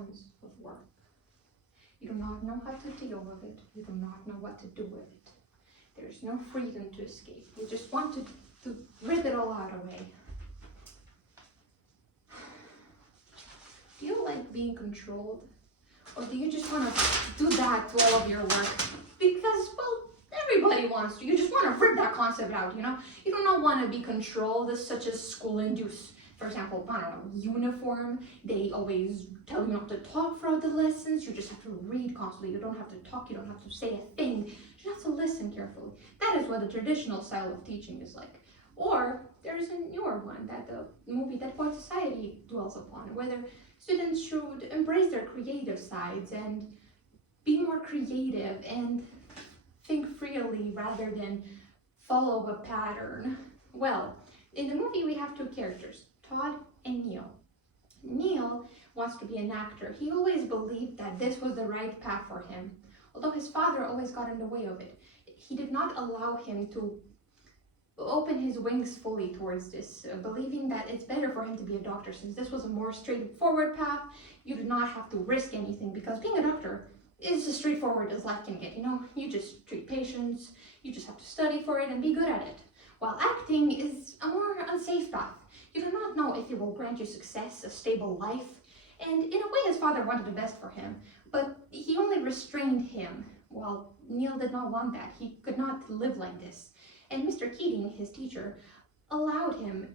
tons of work. You do not know how to deal with it. You do not know what to do with it. There is no freedom to escape. You just want to rip it all out away. Do you like being controlled? Or do you just want to do that to all of your work? Because, well, everybody wants to. You just want to rip that concept out, you know? You do not want to be controlled as such as school-induced. For example, I don't know, uniform. They always tell you not to talk throughout the lessons. You just have to read constantly. You don't have to talk. You don't have to say a thing. You just have to listen carefully. That is what the traditional style of teaching is like. Or there's a newer one, that the movie That White Society dwells upon, whether students should embrace their creative sides and be more creative and think freely rather than follow a pattern. Well, in the movie we have two characters, Todd and Neil. Neil wants to be an actor. He always believed that this was the right path for him, although his father always got in the way of it. He did not allow him to open his wings fully towards this, believing that it's better for him to be a doctor since this was a more straightforward path. You do not have to risk anything because being a doctor is as straightforward as life can get, you know? You just treat patients, you just have to study for it and be good at it. While acting is a more unsafe path. You do not know if it will grant you success, a stable life, and in a way his father wanted the best for him, but he only restrained him, while Neil did not want that. He could not live like this. And Mr. Keating, his teacher, allowed him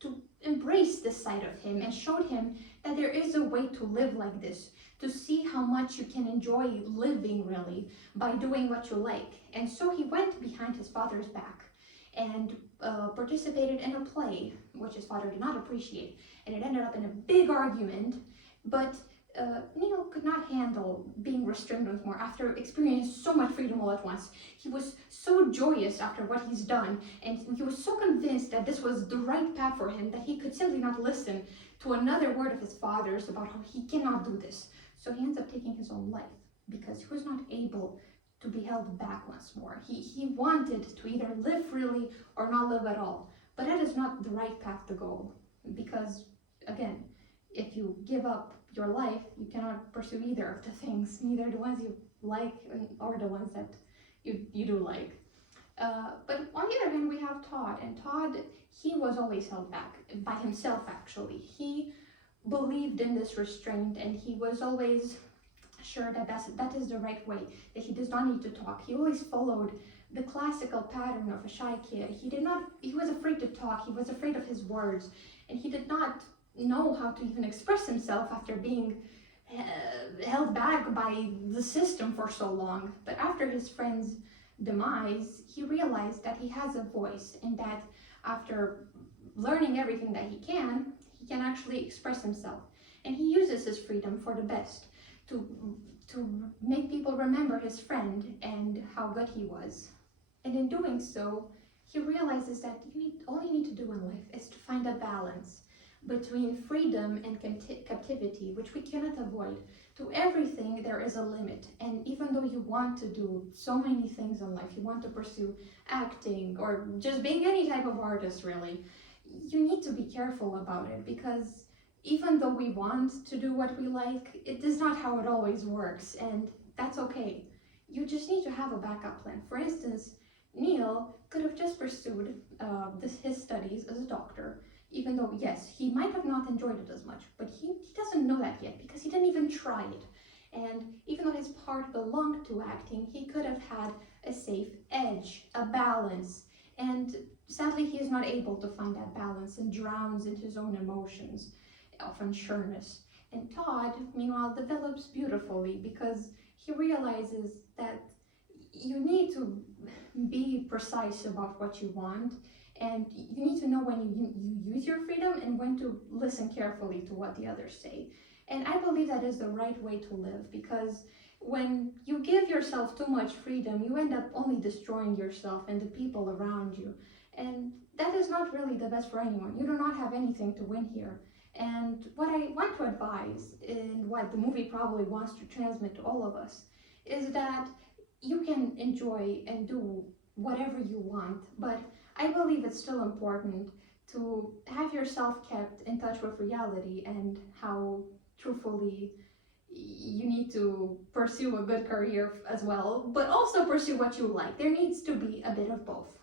to embrace this side of him and showed him that there is a way to live like this, to see how much you can enjoy living really by doing what you like. And so he went behind his father's back and participated in a play, which his father did not appreciate. And it ended up in a big argument, but Neil could not handle being restrained once more after experiencing so much freedom all at once. He was so joyous after what he's done, and he was so convinced that this was the right path for him that he could simply not listen to another word of his father's about how he cannot do this. So he ends up taking his own life because he was not able to be held back once more. He wanted to either live freely or not live at all. But that is not the right path to go because, again, if you give up your life, you cannot pursue either of the things, neither the ones you like or the ones that you do like. But on the other hand, we have Todd, and Todd, he was always held back by himself, actually. He believed in this restraint, and he was always sure that that is the right way, that he does not need to talk. He always followed the classical pattern of a shy kid. He was afraid to talk, he was afraid of his words, and he did not know how to even express himself after being held back by the system for so long. But after his friend's demise, he realized that he has a voice and that after learning everything that he can actually express himself. And he uses his freedom for the best, to make people remember his friend and how good he was. And in doing so, he realizes that all you need to do in life is to find a balance between freedom and captivity, which we cannot avoid. To everything there is a limit, and even though you want to do so many things in life, you want to pursue acting or just being any type of artist really, you need to be careful about it, because even though we want to do what we like, it is not how it always works, and that's okay. You just need to have a backup plan. For instance, Neil could have just pursued his studies as a doctor, even though, yes, he might have not enjoyed it as much, but he doesn't know that yet because he didn't even try it. And even though his part belonged to acting, he could have had a safe edge, a balance, and sadly he is not able to find that balance and drowns in his own emotions of unsureness. And Todd, meanwhile, develops beautifully because he realizes that you need to be precise about what you want, and you need to know when you use your freedom and when to listen carefully to what the others say. And I believe that is the right way to live, because when you give yourself too much freedom, you end up only destroying yourself and the people around you. And that is not really the best for anyone. You do not have anything to win here. And what I want to advise, and what the movie probably wants to transmit to all of us, is that you can enjoy and do whatever you want, but I believe it's still important to have yourself kept in touch with reality and how truthfully you need to pursue a good career as well, but also pursue what you like. There needs to be a bit of both.